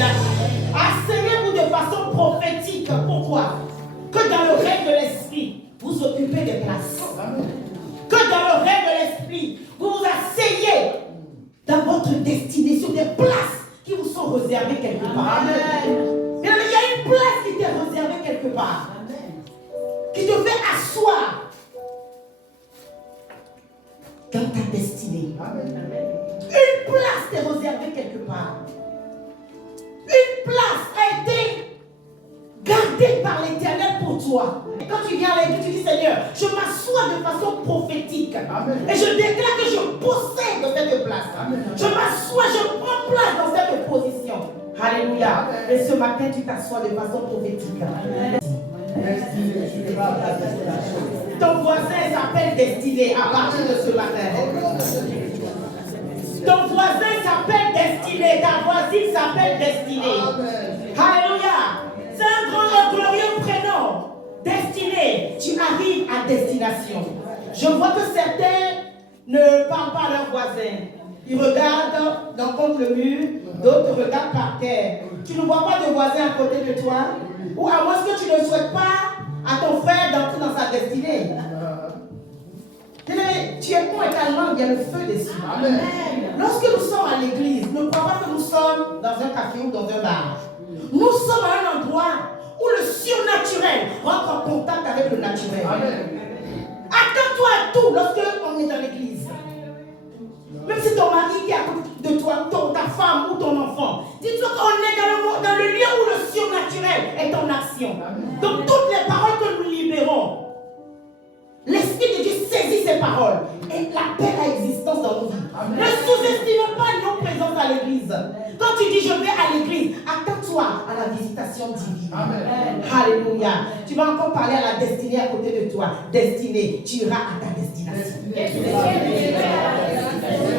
Alléluia. Asseyez-vous de façon prophétique. Pourquoi? Que dans le règne de l'esprit, vous occupez des places. Que dans le règne de l'esprit, vous vous asseyez dans votre destinée sur des places qui vous sont réservées quelque part. Amen. Il y a une place qui t'est réservée quelque part. Amen. Qui te fait asseoir dans ta destinée. Amen. Une place t'est réservée quelque part. Une place a été gardée par l'Éternel pour toi. Et quand tu viens à l'église, tu dis Seigneur, je m'assois de façon prophétique. Amen. Et je déclare que je possède cette place. Amen. Je m'assois, je prends place dans cette position. Alléluia. Amen. Et ce matin, tu t'assois de façon prophétique. Amen. Ton voisin s'appelle Destinée à partir de ce matin. Ton voisin s'appelle Destinée, ta voisine s'appelle Destinée. Alléluia. C'est un grand et glorieux prénom. Destinée, tu arrives à destination. Je vois que certains ne parlent pas à leurs voisins. Ils regardent dans contre le mur, d'autres regardent par terre. Tu ne vois pas de voisin à côté de toi? Ou à moins que tu ne souhaites pas à ton frère d'entrer dans sa destinée. Tu es con et ta langue, il y a le feu dessus. Amen. Lorsque nous sommes à l'église, ne crois pas que nous sommes dans un café ou dans un bar. Nous sommes à un endroit où le surnaturel rentre en contact avec le naturel. Attends-toi à tout lorsque on est dans l'église. Même si ton mari qui est à côté de toi, ta femme ou ton enfant, dis-toi qu'on est dans le lieu où le surnaturel est en action. Donc toutes les paroles que nous libérons, l'Esprit de Dieu saisit ces paroles et l'appelle à existence dans nos vies. Ne sous-estimons pas nos présences à l'église. Quand tu dis je vais à l'église, attends-toi à la visitation divine. Amen. Alléluia. Tu vas encore parler à la destinée à côté de toi. Destinée, tu iras à ta destination.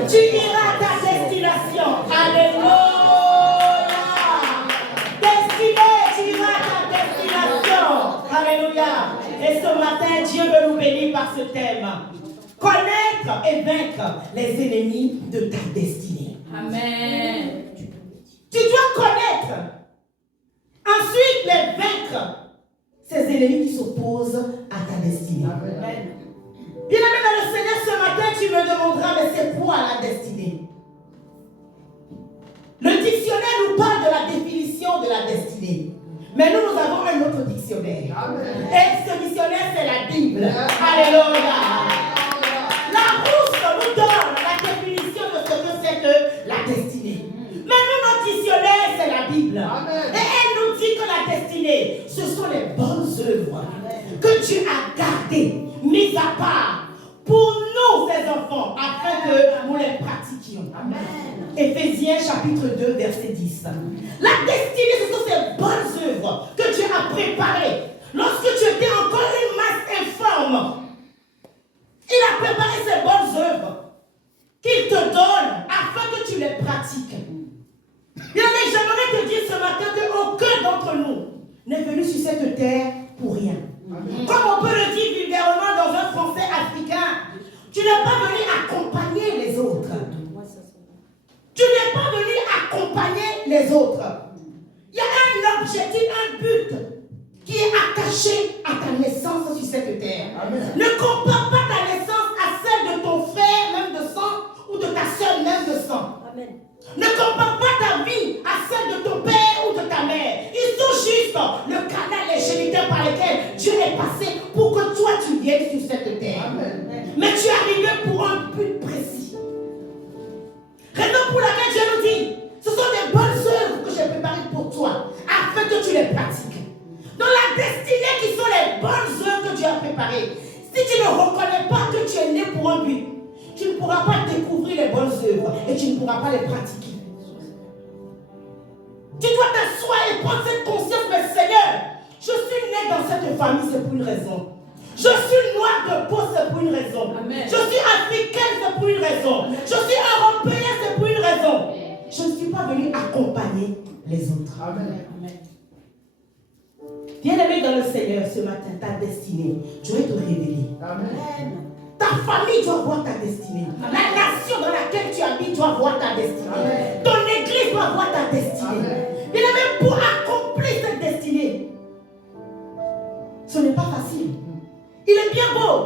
Tu iras à ta destination. Alléluia. Destinée, tu iras à ta destination. Alléluia. Et ce matin, Dieu veut nous bénir par ce thème. Connaître et vaincre les ennemis de ta destinée. Amen. Tu dois connaître. Ensuite, les vaincre. Ces ennemis qui s'opposent à ta destinée. Amen. Bien-aimé dans le Seigneur, ce matin, tu me demanderas, mais c'est quoi la destinée? Le dictionnaire nous parle de la définition de la destinée. Mais nous avons un autre dictionnaire. Amen. Et ce dictionnaire, c'est la Bible. Alléluia. La Rousse nous donne la définition de ce que c'est que la destinée. Mais nous, notre dictionnaire, c'est la Bible. Amen. Et elle nous dit que la destinée, ce sont les bonnes œuvres que Dieu a gardées, mises à part pour nous, ses enfants, afin que nous les pratiquions. Amen. Éphésiens chapitre 2, verset 10. La destinée, ce sont ces bonnes œuvres que Dieu a préparées. Lorsque tu étais encore une masse informe, il a préparé ces bonnes œuvres qu'il te donne afin que tu les pratiques. Bien, mais j'aimerais te dire ce matin qu'aucun d'entre nous n'est venu sur cette terre pour rien. Amen. Comme on peut le dire vulgairement dans un français africain, tu n'es pas venu accompagner les autres. Tu n'es pas venu accompagner les autres. Il y a un objectif, un but qui est attaché à ta naissance sur cette terre. Amen. Ne compare pas ta naissance à celle de ton frère, même de sang, ou de ta soeur, même de sang. Amen. Ne compare pas ta vie à celle de ton père ou de ta mère. Ils sont juste le canal, les géniteurs par lesquels Dieu est passé pour que toi tu viennes sur cette terre. Amen. Mais tu es arrivé pour un but précis. Raison pour laquelle Dieu nous dit, ce sont des bonnes œuvres que j'ai préparées pour toi, afin que tu les pratiques. Dans la destinée qui sont les bonnes œuvres que Dieu a préparées, si tu ne reconnais pas que tu es né pour un but, tu ne pourras pas découvrir les bonnes œuvres et tu ne pourras pas les pratiquer. Tu dois t'asseoir et prendre cette conscience, mais Seigneur, je suis né dans cette famille, c'est pour une raison. Je suis noir de peau, c'est pour une raison. Amen. Je suis africaine, c'est pour une raison. Je suis européen, c'est pour une raison. Je ne suis pas venu accompagner les autres. Amen. Bien-aimé dans le Seigneur, ce matin, ta destinée, je vais te révéler. Amen. Ta famille doit voir ta destinée. Amen. La nation dans laquelle tu habites doit voir ta destinée. Amen. Ton église doit voir ta destinée. Amen.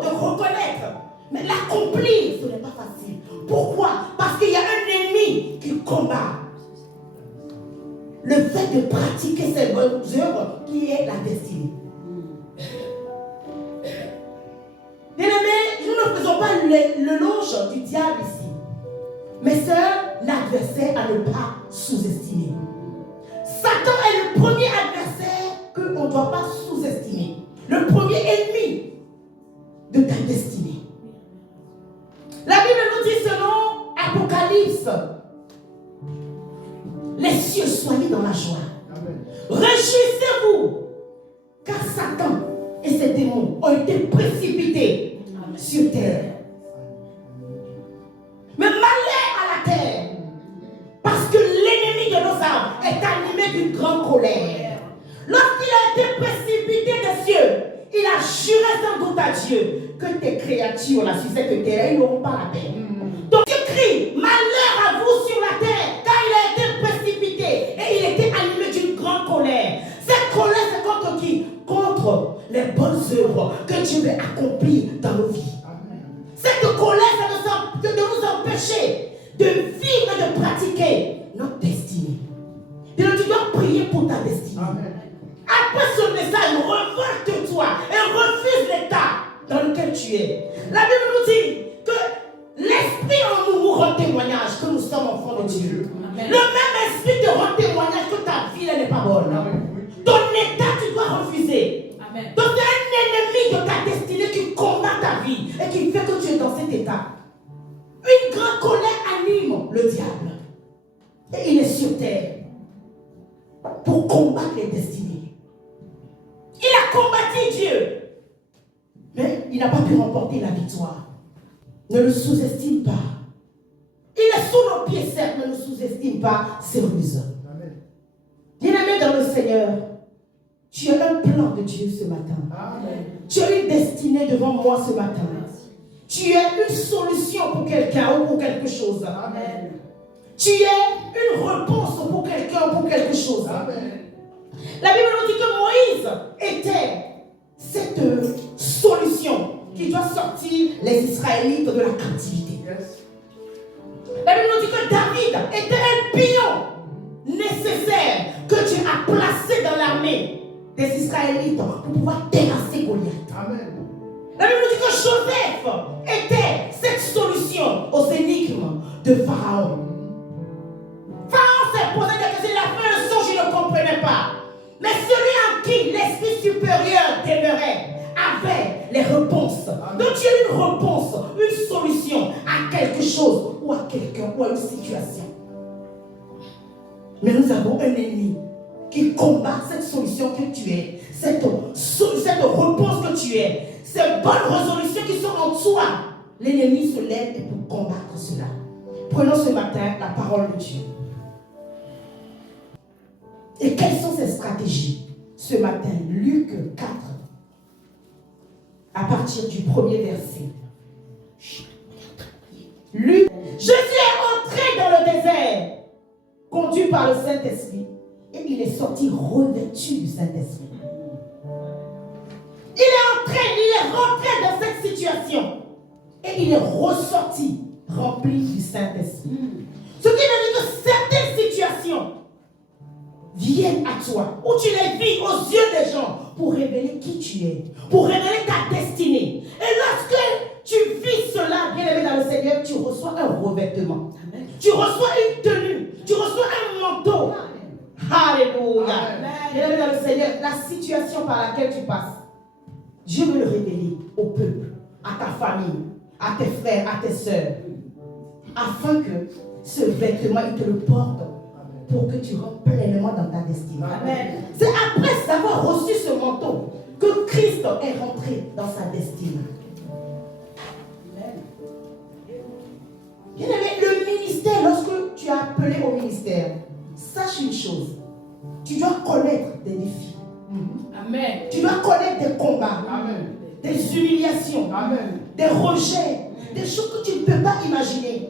de reconnaître. Mais l'accomplir, ce n'est pas facile. Pourquoi? Parce qu'il y a un ennemi qui combat le fait de pratiquer ces bonnes œuvres qui est la destinée. Bien-aimés, nous ne faisons pas l'éloge du diable ici. Mais c'est un adversaire à ne pas sous-estimer. Satan est le premier adversaire qu'on ne doit pas sous-estimer. Le premier ennemi de ta destinée. La Bible nous dit selon Apocalypse, les cieux soyez dans la joie. Réjouissez-vous, car Satan et ses démons ont été précipités sur terre. Mais malheur à la terre, parce que l'ennemi de nos âmes est animé d'une grande colère. Lorsqu'il a été précipité des cieux, il a juré sans doute à Dieu que tes créatures là sur cette terre, ils n'auront pas la paix. Donc il crie, malheur à vous sur la terre, car il a été précipité et il était animé d'une grande colère. Cette colère, c'est contre qui? Contre les bonnes œuvres que Dieu veut accomplir dans nos vies. Cette colère, c'est de nous empêcher de vivre et de pratiquer notre destinée. Et donc, tu dois prier pour ta destinée. Amen. Après ce message, révolte-toi et refuse l'état dans lequel tu es. La Bible nous dit que l'esprit en nous rend témoignage que nous sommes enfants de Dieu. Amen. Le même esprit te rend témoignage que ta vie n'est pas bonne. Amen. Ton état, tu dois refuser. Amen. Donc, c'est un ennemi de ta destinée qui combat ta vie et qui fait que tu es dans cet état. Une grande colère anime le diable. Et il est sur terre pour combattre les destinées. Il a combattu Dieu, mais il n'a pas pu remporter la victoire. Ne le sous-estime pas. Il est sous nos pieds, certes, mais ne sous-estime pas ses ruses. Bien-aimé dans le Seigneur, tu as un plan de Dieu ce matin. Amen. Tu as une destinée devant moi ce matin. Tu as une solution pour quelqu'un ou pour quelque chose. Amen. Tu es une réponse pour quelqu'un ou pour quelque chose. Amen. La Bible nous dit que Moïse était cette solution qui doit sortir les Israélites de la captivité. Yes. La Bible nous dit que David était un pion nécessaire que Dieu a placé dans l'armée des Israélites pour pouvoir terrasser Goliath. Amen. La Bible nous dit que Joseph était cette solution aux énigmes de Pharaon. Pharaon s'est posé des questions, il a fait un songe, il ne comprenait pas. Mais celui en qui l'esprit supérieur demeurait avait les réponses. Donc tu as une réponse, une solution à quelque chose ou à quelqu'un ou à une situation. Mais nous avons un ennemi qui combat cette solution que tu es, cette réponse que tu es, ces bonnes résolutions qui sont en toi. L'ennemi se lève et pour combattre cela. Prenons ce matin la parole de Dieu. Et quelles sont ces stratégies? Ce matin, Luc 4, à partir du premier verset. Luc, Jésus est entré dans le désert, conduit par le Saint-Esprit, et il est sorti revêtu du Saint-Esprit. Il est rentré dans cette situation, et il est ressorti rempli du Saint-Esprit. Ce qui veut dire que certaines situations viennent à toi, où tu les vis aux yeux des gens pour révéler qui tu es, pour révéler ta destinée. Et lorsque tu vis cela, bien aimé dans le Seigneur, tu reçois un revêtement. Amen. Tu reçois une tenue, tu reçois un manteau. Amen. Alléluia. Bien aimé dans le Seigneur, la situation par laquelle tu passes, Dieu veut le révéler au peuple, à ta famille, à tes frères, à tes sœurs, afin que ce vêtement, il te le porte pour que tu rentres pleinement dans ta destinée. Amen. C'est après avoir reçu ce manteau que Christ est rentré dans sa destinée. Amen. Bien aimé, le ministère, lorsque tu es appelé au ministère, sache une chose, tu dois connaître des défis. Amen. Tu dois connaître des combats. Amen. Des humiliations. Amen. Des rejets. Des choses que tu ne peux pas imaginer.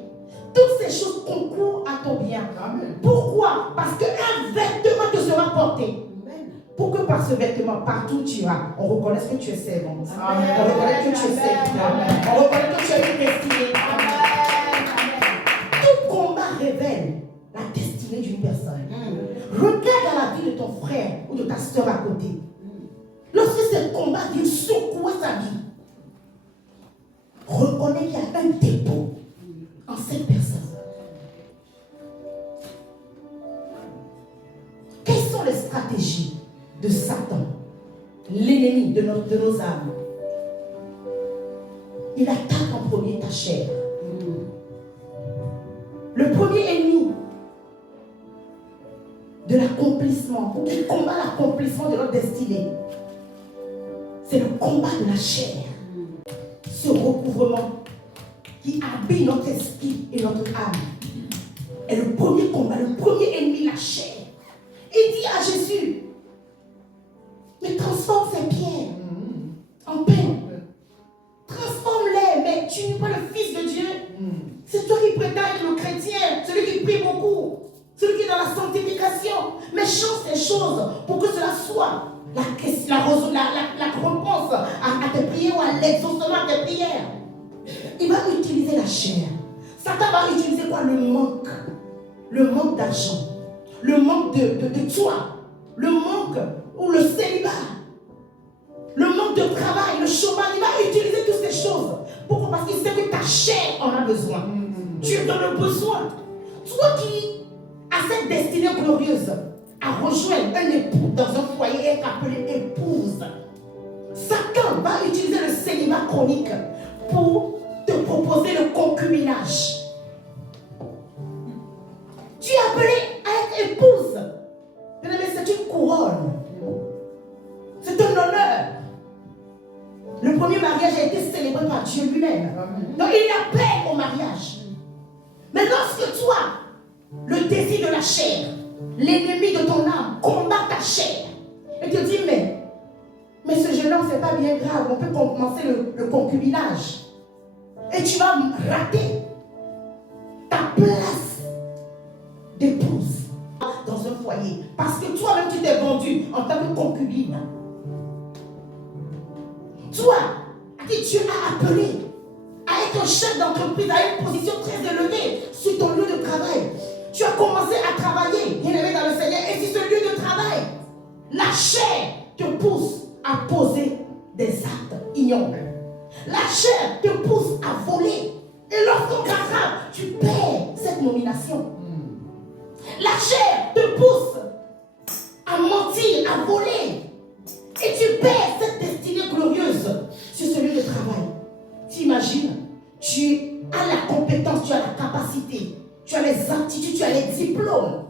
Toutes ces choses concourent à ton bien. Amen. Pourquoi? Parce qu'un vêtement te sera porté. Amen. Pour que par ce vêtement, partout où tu iras, on reconnaît que tu es servante. On reconnaît que tu es serviteur. On reconnaît que tu as une destinée. Tout combat révèle la destinée d'une personne. Regarde à la vie de ton frère ou de ta soeur à côté. Lorsque ce combat vient secouer sa vie, reconnais qu'il y a un dépôt en cette personne. Quelles sont les stratégies de Satan, l'ennemi de nos âmes? Il attaque en premier ta chair. Le premier ennemi de l'accomplissement, qui combat l'accomplissement de notre destinée, c'est le combat de la chair. Ce recouvrement qui habille notre esprit et notre âme est le premier combat, le premier ennemi, la chair. Il dit à Jésus, mais transforme ces pierres en pain. Transforme-les, mais tu n'es pas le Fils de Dieu. C'est toi qui prétends être le chrétien, celui qui prie beaucoup, celui qui est dans la sanctification. Mais change ces choses pour que cela soit la réponse à tes prières ou à l'exaucement de tes prières. Il va utiliser la chair. Satan va utiliser quoi? Le manque d'argent, le manque de toi, le manque ou le célibat, le manque de travail, le chômage. Il va utiliser toutes ces choses. Pourquoi? Parce qu'il sait que ta chair en a besoin. Tu es dans le besoin. Toi qui as cette destinée glorieuse à rejoindre un époux dans un foyer et être appelé épouse, Satan va utiliser le célibat chronique pour te proposer le concubinage. Tu es appelé à être épouse. Mais c'est une couronne. C'est un honneur. Le premier mariage a été célébré par Dieu lui-même. Donc il y a paix au mariage. Mais lorsque toi, le désir de la chair, l'ennemi de ton âme, combat ta chair et te dit, mais ce jeune homme, c'est pas bien grave, on peut commencer le concubinage. Et tu vas rater ta place d'épouse dans un foyer. Parce que toi-même, tu t'es vendu en tant que concubine. Toi, à qui Dieu a appelé à être chef d'entreprise, à une position très élevée sur ton lieu de travail. Tu as commencé à travailler, bien aimé dans le Seigneur, et sur ce lieu de travail, la chair te pousse à poser des actes ignobles. La chair te pousse à voler. Et lorsqu'on t'attrape, tu perds cette nomination. La chair te pousse à mentir, à voler. Et tu perds cette destinée glorieuse sur ce lieu de travail. T'imagines, tu as la compétence, tu as la capacité, tu as les aptitudes, tu as les diplômes.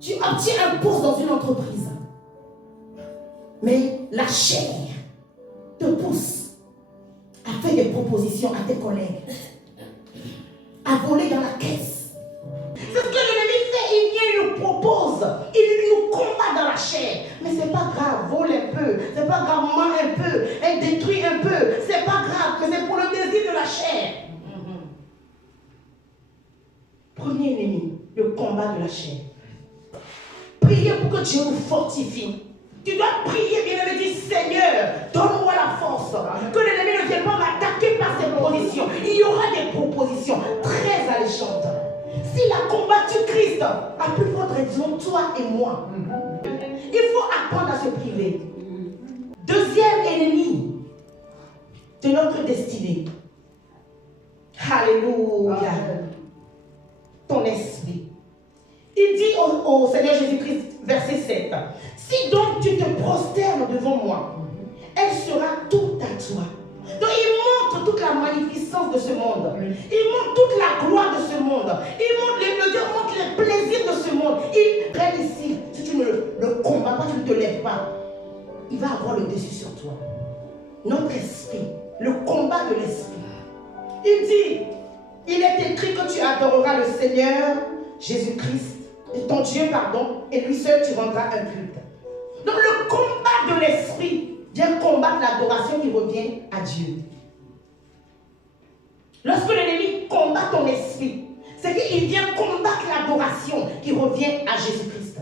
Tu obtiens un poste dans une entreprise. Mais la chair te pousse à faire des propositions à tes collègues, à voler dans la caisse. C'est ce que l'ennemi fait, il vient, il nous propose, il nous combat dans la chair. Mais c'est pas grave, vole un peu, c'est pas grave, ment un peu, et détruit un peu, c'est pas grave, mais c'est pour le désir de la chair. Premier ennemi, le combat de la chair. Priez pour que Dieu vous fortifie. Tu dois prier, bien-aimé, dis Seigneur, donne-moi la force. Que l'ennemi ne vienne pas m'attaquer par ses propositions. Il y aura des propositions très alléchantes. S'il a combattu Christ, à plus forte raison, toi et moi. Il faut apprendre à se priver. Deuxième ennemi de notre destinée. Alléluia. Ton esprit. Il dit au Seigneur Jésus-Christ, verset 7, si donc tu te prosternes devant moi, elle sera toute à toi. Donc il montre toute la magnificence de ce monde. Il montre toute la gloire de ce monde. Il montre les plaisirs de ce monde. Il règne ici. Si tu ne le combats pas, tu ne te lèves pas, il va avoir le dessus sur toi. Notre esprit, le combat de l'esprit. Il dit, il est écrit que tu adoreras le Seigneur Jésus-Christ, ton Dieu, pardon, et lui seul tu rendras un culte. Donc le combat de l'esprit vient combattre l'adoration qui revient à Dieu. Lorsque l'ennemi combat ton esprit, c'est qu'il vient combattre l'adoration qui revient à Jésus-Christ.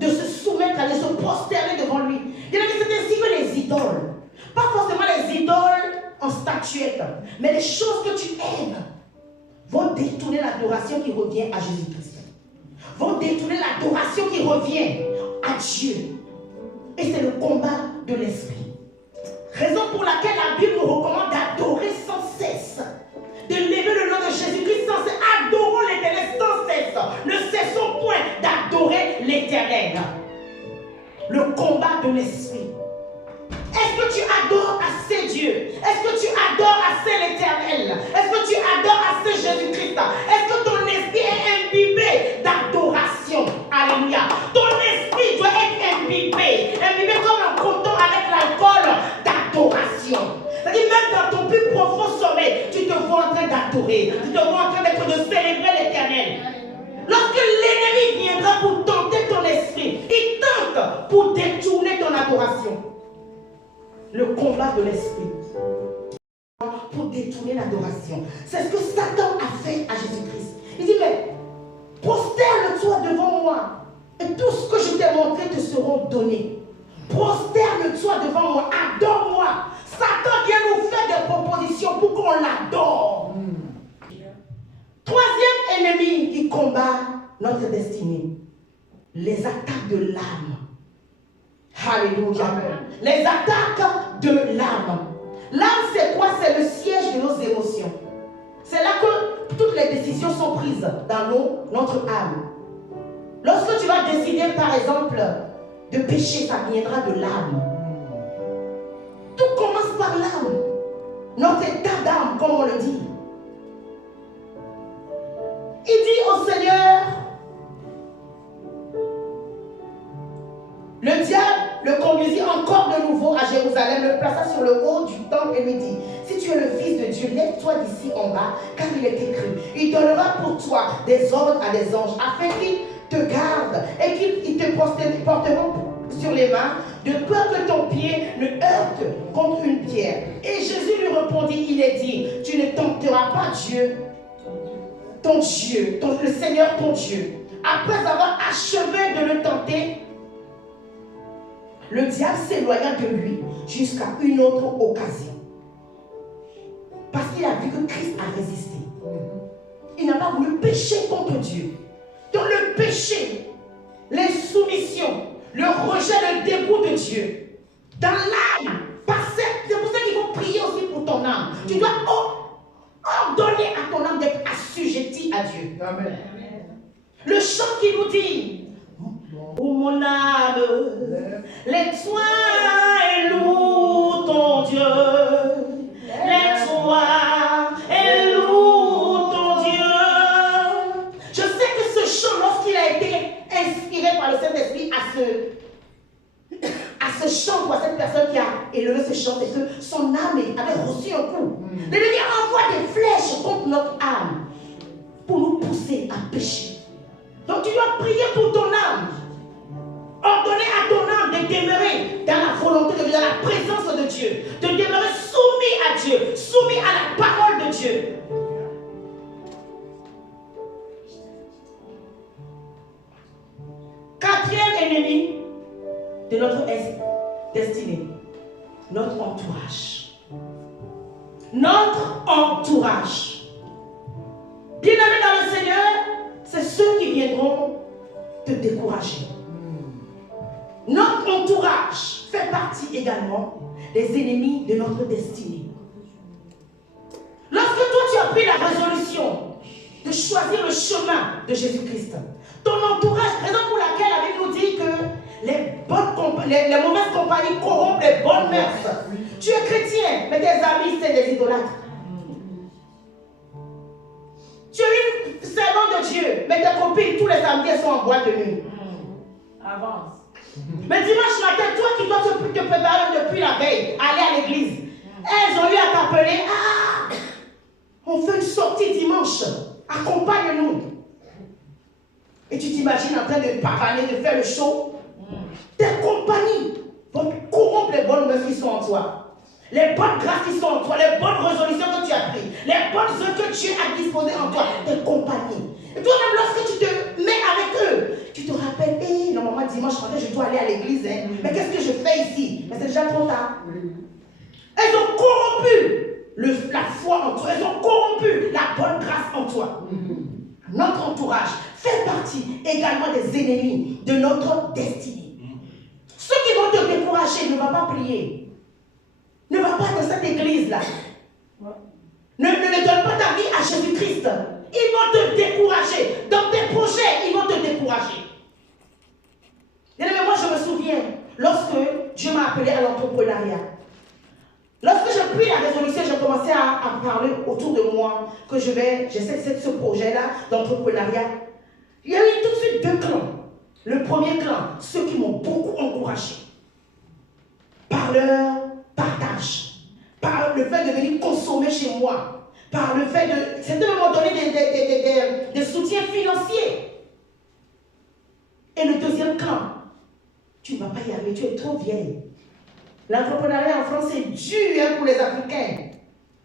de se soumettre à lui, de se prosterner devant lui. Il a dit c'est ainsi que les idoles, pas forcément les idoles en statuette, mais les choses que tu aimes vont détourner l'adoration qui revient à Jésus-Christ. Vont détourner l'adoration qui revient à Dieu. Et c'est le combat de l'esprit. Raison pour laquelle la Bible nous recommande d'adorer sans cesse. De lever le nom de Jésus-Christ sans cesse. Adorons l'Éternel sans cesse. Ne cessons point d'adorer l'Éternel. Le combat de l'esprit. Est-ce que tu adores assez Dieu? Est-ce que tu adores assez l'Éternel? Est-ce que tu adores assez Jésus-Christ? Est-ce que ton esprit est imbibé d'adoration? Alléluia. Ton esprit doit être imbibé comme un coton avec l'alcool d'adoration. C'est-à-dire même dans ton plus profond sommeil, tu te vois en train d'adorer. Tu te vois en train de célébrer l'Éternel. Lorsque l'ennemi viendra pour tenter ton esprit, il tente pour détourner ton adoration. Le combat de l'esprit pour détourner l'adoration. C'est ce que Satan a fait à Jésus-Christ. Il dit, mais prosterne-toi devant moi et tout ce que je t'ai montré te seront donnés. Prosterne-toi devant moi, adore-moi. Satan vient nous faire des propositions pour qu'on l'adore. Troisième ennemi qui combat notre destinée, les attaques de l'âme. Alléluia. Les attaques de l'âme. L'âme, c'est quoi? C'est le siège de nos émotions. C'est là que toutes les décisions sont prises dans notre âme. Lorsque tu vas décider, par exemple, de pécher, ça viendra de l'âme. Tout commence par l'âme. Notre état d'âme, comme on le dit. Il dit au Seigneur, le diable le conduisit encore de nouveau à Jérusalem, le plaça sur le haut du temple et lui dit, si tu es le Fils de Dieu, lève-toi d'ici en bas, car il est écrit, il donnera pour toi des ordres à des anges, afin qu'ils te gardent et qu'ils te porteront sur les mains, de peur que ton pied ne heurte contre une pierre. Et Jésus lui répondit, il est dit, tu ne tenteras pas Dieu, ton Dieu, le Seigneur ton Dieu. Après avoir achevé de le tenter, le diable s'éloigna de lui jusqu'à une autre occasion. Parce qu'il a vu que Christ a résisté. Il n'a pas voulu pécher contre Dieu. Dans le péché, l'insoumission, le rejet, le dégoût de Dieu, dans l'âme, c'est pour ça qu'il faut prier aussi pour ton âme. Tu dois ordonner à ton âme d'être assujetti à Dieu. Amen. Le chant qui nous dit, oh mon âme, lève-toi et loue ton Dieu. Lève-toi et loue ton Dieu. Je sais que ce chant, lorsqu'il a été inspiré par le Saint-Esprit à ce chant, pour cette personne qui a élevé ce chant, c'est que son âme avait reçu un coup. L'ennemi envoie des flèches contre notre âme pour nous pousser à pécher. Donc tu dois prier pour ton âme. Ordonner à ton âme de demeurer dans la volonté de Dieu, dans la présence de Dieu, de demeurer soumis à Dieu, soumis à la parole de Dieu. Quatrième ennemi de notre destinée, notre entourage. Notre entourage. Bien-aimés dans le Seigneur, c'est ceux qui viendront te décourager. Notre entourage fait partie également des ennemis de notre destinée. Lorsque toi tu as pris la résolution de choisir le chemin de Jésus-Christ, ton entourage, raison pour laquelle la Bible nous dit que les mauvaises compagnies corrompent les bonnes mœurs. Tu es chrétien, mais tes amis c'est des idolâtres. Tu es une servante de Dieu, mais tes copines tous les samedis elles sont en boîte de nuit. Avance. Mais dimanche matin, toi qui dois te préparer depuis la veille, aller à l'église, elles ont eu à t'appeler. Ah, on fait une sortie dimanche, accompagne-nous. Et tu t'imagines en train de pavaner, de faire le show. Tes compagnies vont corrompre les bonnes mœurs qui sont en toi, les bonnes grâces qui sont en toi, les bonnes résolutions que tu as prises, les bonnes œuvres que Dieu a disposées en toi, tes compagnies. Et toi-même, lorsque tu te mets avec eux, tu te rappelles, normalement dois aller à l'église. Hein. Mais qu'est-ce que je fais ici? Mais c'est déjà trop tard. Elles ont corrompu la foi en toi. Elles ont corrompu la bonne grâce en toi. Notre entourage fait partie également des ennemis de notre destinée. Ceux qui vont te décourager, ne va pas prier. Ne va pas dans cette église-là. Ne donne pas ta vie à Jésus-Christ. Ils vont te décourager. Dans tes projets, ils vont te décourager. Mais moi, je me souviens, lorsque Dieu m'a appelé à l'entrepreneuriat, lorsque j'ai pris la résolution, j'ai commencé à parler autour de moi que j'essaie ce projet-là d'entrepreneuriat. Il y a eu tout de suite deux clans. Le premier clan, ceux qui m'ont beaucoup encouragé par leur partage, par le fait de venir consommer chez moi, par le fait de... C'était à un moment donné des soutiens financiers. Et le deuxième clan, tu ne vas pas y arriver, tu es trop vieille. L'entrepreneuriat en France, c'est dur hein, pour les Africains.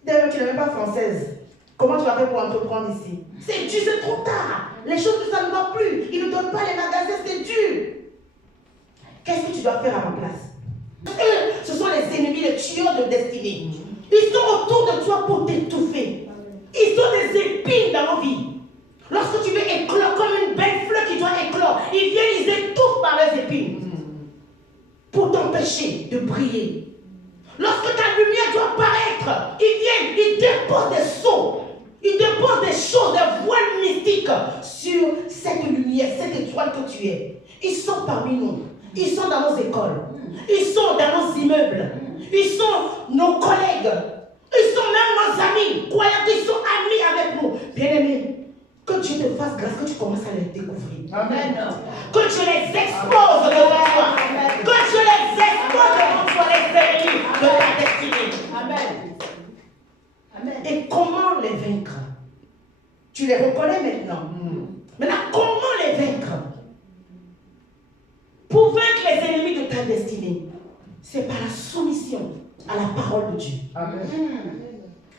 D'ailleurs, tu n'es même pas française. Comment tu vas faire pour entreprendre ici? C'est dur, c'est trop tard. Les choses, ça ne va plus. Ils ne donnent pas les magasins, c'est dur. Qu'est-ce que tu dois faire à ma place? Eux, ce sont les ennemis, les tueurs de destinée. Ils sont autour de toi pour t'étouffer. Ils sont des épines dans nos vies. Lorsque tu veux éclore comme une belle fleur qui doit éclore, ils viennent, ils étouffent par leurs épines pour t'empêcher de briller. Lorsque ta lumière doit paraître, ils viennent, ils déposent des sceaux, ils déposent des choses, des voiles mystiques sur cette lumière, cette étoile que tu es. Ils sont parmi nous, ils sont dans nos écoles, ils sont dans nos immeubles, ils sont nos collègues, ils sont même nos amis, croyant qu'ils sont amis avec nous. Bien-aimés, que Dieu te fasse grâce, que tu commences à les découvrir. Amen. Que Dieu les expose devant toi. Que Dieu les expose devant toi, les ennemis de ta destinée. Amen. Amen. Et comment les vaincre? Tu les reconnais maintenant. Maintenant, comment les vaincre? Pour vaincre les ennemis de ta destinée, c'est par la soumission à la parole de Dieu. Amen.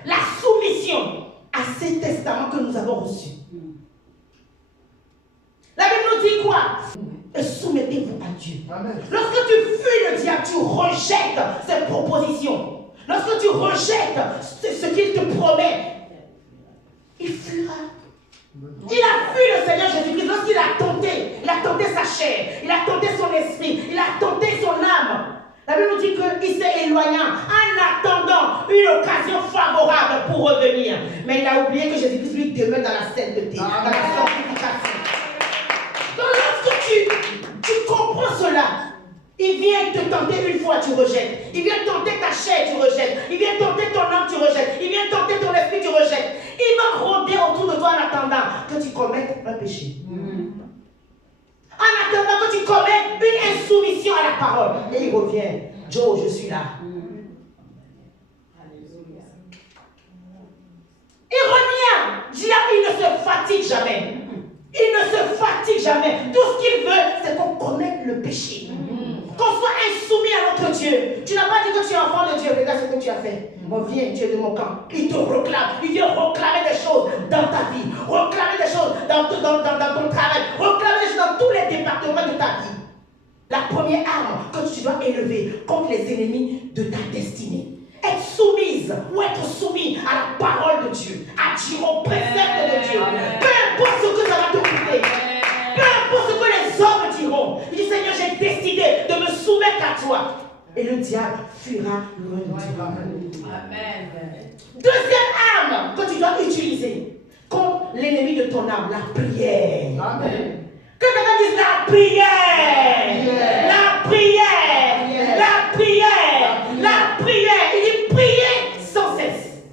La soumission à ces testaments que nous avons reçus. La Bible nous dit quoi? Et soumettez-vous à Dieu. Amen. Lorsque tu fuis le diable, tu rejettes ses propositions. Lorsque tu rejettes ce qu'il te promet, il fuira. Il a fui le Seigneur Jésus-Christ lorsqu'il a tenté sa chair, il a tenté son esprit, il a tenté son âme. La Bible nous dit qu'il s'est éloigné en attendant une occasion favorable pour revenir. Mais il a oublié que Jésus-Christ lui demeure dans la sainteté, dans la sanctification. Donc lorsque tu comprends cela, il vient te tenter une fois, tu rejettes. Il vient tenter ta chair, tu rejettes. Il vient tenter ton âme, tu rejettes. Il vient tenter ton esprit, tu rejettes. Il va rôder autour de toi en attendant que tu commettes un péché. En attendant que tu commettes une insoumission à la parole. Et il revient. Joe, je suis là. Il revient. Diable, il ne se fatigue jamais. Il ne se fatigue jamais. Tout ce qu'il veut, c'est qu'on commette le péché. Qu'on soit insoumis à notre Dieu. Tu n'as pas dit que tu es enfant de Dieu. Regarde ce que tu as fait. Bon, viens, tu es de mon camp. Il te réclame. Il vient réclamer des choses dans ta vie. Réclamer des choses dans ton travail. Réclamer des choses dans tous les départements de ta vie. La première arme que tu dois élever contre les ennemis de ta destinée. Être soumise ou être soumis à la parole de Dieu. À Dieu, au précepte de Dieu. Peu importe ce que ça va te coûter. Peu importe ce que les hommes diront. Il dit, Seigneur, j'ai décidé de me soumettre à toi. Et le diable fuira loin de toi. Amen. Deuxième arme que tu dois utiliser contre l'ennemi de ton âme, la prière. Amen. Que quelqu'un dise la prière. La prière. La prière. La prière. Il dit priez sans cesse.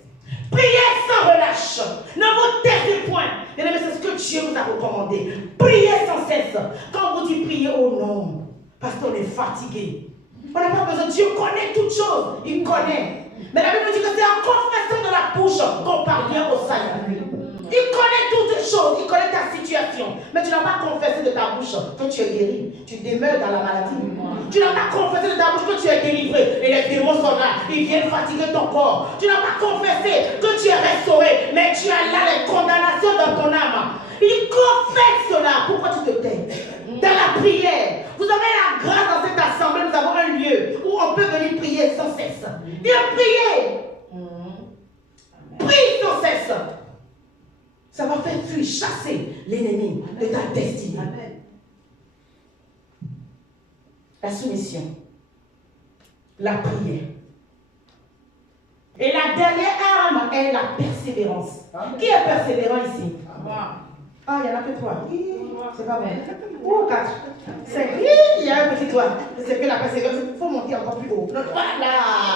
Priez sans relâche. Ne vous taisez point. Mais c'est ce que Dieu vous a recommandé. Priez sans cesse. Quand on vous dit prier, oh non, parce qu'on est fatigué. On n'a pas besoin. Dieu connaît toutes choses. Il connaît. Mais la Bible nous dit que c'est en confessant de la bouche qu'on parvient au salut. Il connaît toutes les choses, il connaît ta situation. Mais tu n'as pas confessé de ta bouche que tu es guéri. Tu demeures dans la maladie. Tu n'as pas confessé de ta bouche que tu es délivré. Et les démons sont là, ils viennent fatiguer ton corps. Tu n'as pas confessé que tu es restauré. Mais tu as là les condamnations dans ton âme. Il confesse cela. Pourquoi tu te tais? Dans la prière, vous avez la grâce sans cesse. Il a prié. Prie sans cesse. Ça va faire fuir, chasser l'ennemi de ta destinée. Amen. La soumission, la prière. Et la dernière arme est la persévérance. Amen. Qui est persévérant ici? Ah, il y en a que 3. C'est pas bon. Ou 4. 5. Il y a un petit toit. C'est que la persévérance, il faut monter encore plus haut. Voilà,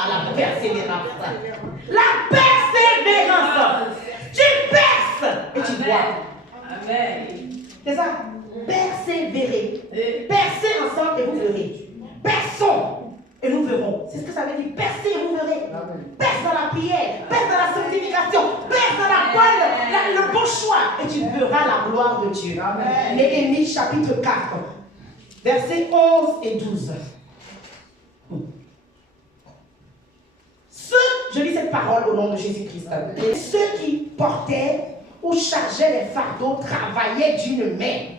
la persévérance. La persévérance. Tu perces et tu vois. Amen. C'est ça? Persévérer. Percez ensemble et vous verrez. Perçons et nous verrons. C'est ce que ça veut dire. Percez et vous verrez. Perce dans la prière, perce dans la sanctification, perce dans la bonne, le bon choix. Et tu verras la gloire de Dieu. Amen. Néhémie chapitre 4, versets 11 et 12. Je lis cette parole au nom de Jésus-Christ. Et ceux qui portaient ou chargeaient les fardeaux travaillaient d'une main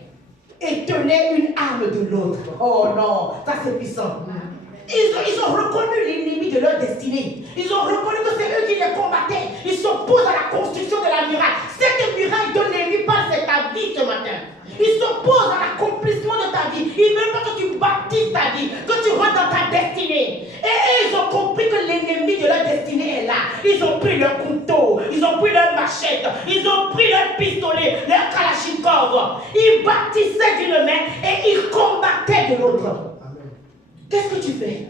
et tenaient une arme de l'autre. Oh non, ça c'est puissant. Ils ont reconnu l'ennemi de leur destinée. Ils ont reconnu que c'est eux qui les combattaient. Ils s'opposent à la construction de la muraille. Cette muraille dont l'ennemi parle, c'est ta vie ce matin. Ils s'opposent à l'accomplissement de ta vie. Ils veulent pas que tu bâtisses ta vie, que tu rentres dans ta destinée. Et ils ont compris que l'ennemi de leur destinée est là. Ils ont pris leur couteau, ils ont pris leur machette, ils ont pris leur pistolet, leur kalachnikov. Ils bâtissaient d'une main et ils combattaient de l'autre. Qu'est-ce que tu fais?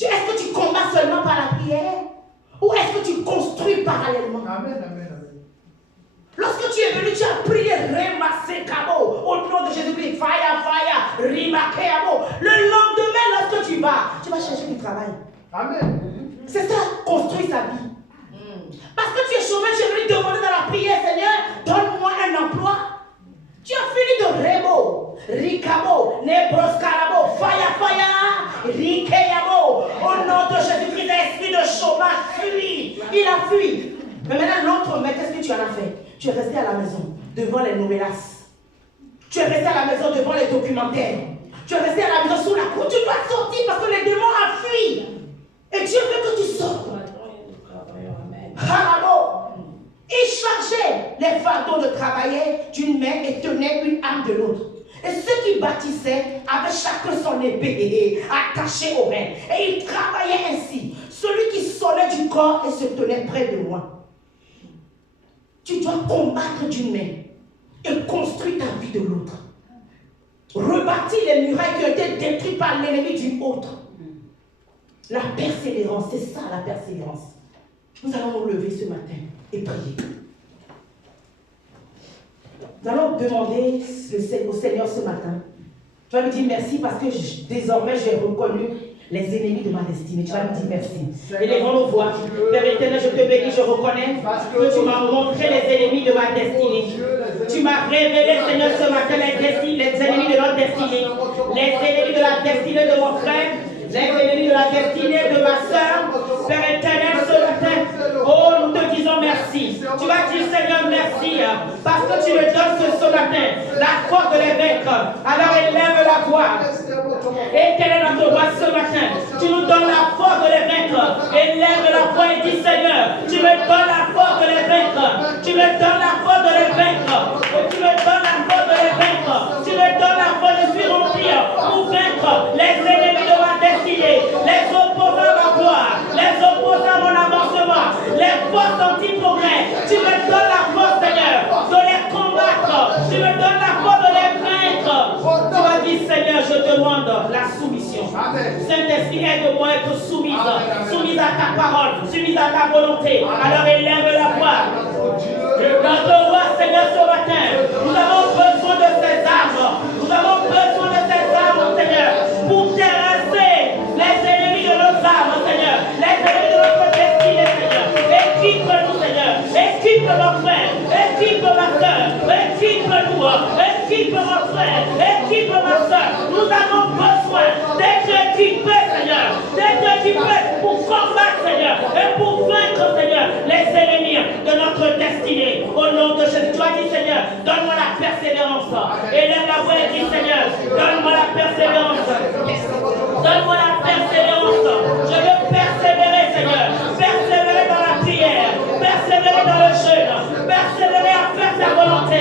Est-ce que tu combats seulement par la prière? Ou est-ce que tu construis parallèlement? Amen, amen, amen. Lorsque tu es venu, tu as prié Remasse Kabo au nom de Jésus-Christ. Fire, fire, Rimakeabo. Le lendemain, lorsque tu vas chercher du travail. Amen. C'est ça, construire sa vie. Parce que tu es chômeur, tu es venu demander dans la prière, Seigneur, donne-moi un emploi. Tu as fini de Rebo, Rikabo, Nebroskarabo, Fire, fire, Rikeyabo. Au nom de Jésus-Christ, l'esprit de chômage fuit. Il a fui. Mais maintenant, l'autre, mais qu'est-ce que tu en as fait? Tu es resté à la maison, devant les novelas. Tu es resté à la maison, devant les documentaires. Tu es resté à la maison, sous la cour. Tu dois sortir parce que les démons ont fui. Et Dieu veut que tu sortes. Harabo. Ils chargeaient les fardeaux de travailler d'une main et tenaient une arme de l'autre. Et ceux qui bâtissaient avaient chacun son épée attachée au rein. Et ils travaillaient ainsi. Celui qui sonnait du corps et se tenait près de moi. Tu dois combattre d'une main et construire ta vie de l'autre. Rebâtir les murailles qui ont été détruites par l'ennemi d'une autre. La persévérance, c'est ça la persévérance. Nous allons nous lever ce matin et prier. Nous allons demander au Seigneur ce matin. Tu vas lui dire merci parce que désormais j'ai reconnu les ennemis de ma destinée. Tu vas lui dire merci. Élevons nos voix. Père éternel, je te bénis, je reconnais que tu m'as montré les ennemis de ma destinée. Tu m'as révélé, Seigneur, ce matin les ennemis de notre destinée. Les ennemis de la destinée de mon frère. Les ennemis de la destinée de ma soeur. Père éternel, ce matin, oh, nous te disons merci. Tu vas dire, Seigneur, merci, parce que tu me donnes ce matin la force de les vaincre. Alors élève la voix. Et quelle est notre voix ce matin? Tu nous donnes la force de les vaincre. Élève la voix et dis, Seigneur, tu me donnes la force de les vaincre. Tu me donnes la force de les vaincre. Tu me donnes la force de les vaincre. Tu me donnes la force de suis remplir pour vaincre les ennemis de ma destinée, les opposants à ma gloire, les opposants à mon avancement, les forces anti-progrès. Tu me donnes la force, Seigneur, de les combattre. Tu me donnes la force de les vaincre. Tu vas dire, Seigneur, je demande la soumission. Saint-Esprit, aide-moi à être soumise à ta parole, soumise à ta volonté. Alors élève la voix. Notre roi, Seigneur, ce matin, nous avons besoin de ces armes. Nous avons besoin de ces armes, Seigneur, pour terrasser les ennemis de nos armes, Seigneur, les ennemis de notre destinée, Seigneur. Équipe-nous, Seigneur. Équipe mon frère. Équipe ma soeur. Équipe-nous. Équipe mon frère. Équipe ma soeur. Nous avons besoin d'être équipés, Seigneur. D'être équipés pour combattre, Seigneur. Et pour vaincre, Seigneur, les ennemis de notre destinée. Au nom de Jésus, tu as dit, Seigneur, donne-moi la persévérance. Élève la voix et dis, Seigneur, donne-moi la persévérance. Donne-moi la persévérance.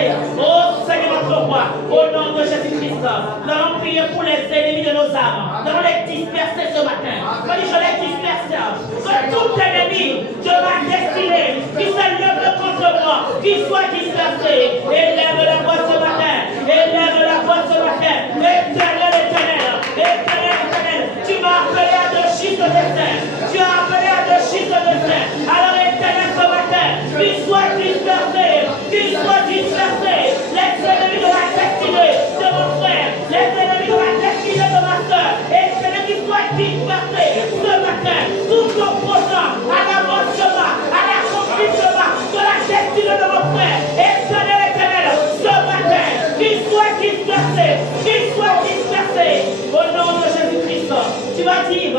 disperser. Oh Seigneur notre roi, au nom de Jésus-Christ, nous allons prier pour les ennemis de nos âmes. Nous allons les disperser ce matin. Je les disperse. Que tout ennemi de ma destinée qui se lève contre moi, qui soit dispersé. Élève la voix ce matin. Élève la voix ce matin. Éternel, éternel. Éternel, éternel. Tu m'as appelé à de justes desseins. Tu as appelé à de justes desseins. Alors éternel ce matin, qu'il soit dispersé. Qu'il soit dispersé. Les ennemis de la destinée de mon frère. Les ennemis de la destinée de ma soeur. Éternel, qu'il soit dispersé ce matin. Tout opposant à l'avancement, à l'accomplissement de la destinée de mon frère. Éternel, éternel, ce matin, qu'il soit dispersé. Qu'il soit dispersé. Au nom de Jésus-Christ, tu vas dire,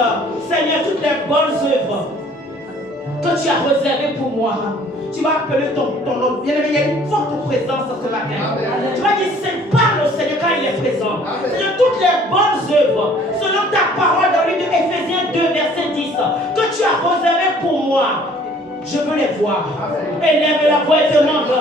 Seigneur, toutes les bonnes œuvres que tu as réservées pour moi. Tu vas appeler ton nom. Bien-aimé, il y a une forte présence ce matin. Tu vas dire, parle au Seigneur quand il est présent. Seigneur, toutes les bonnes œuvres, selon ta parole dans le livre de Éphésiens 2, verset 10, que tu as réservées pour moi, je veux les voir. Élève la voix et demande,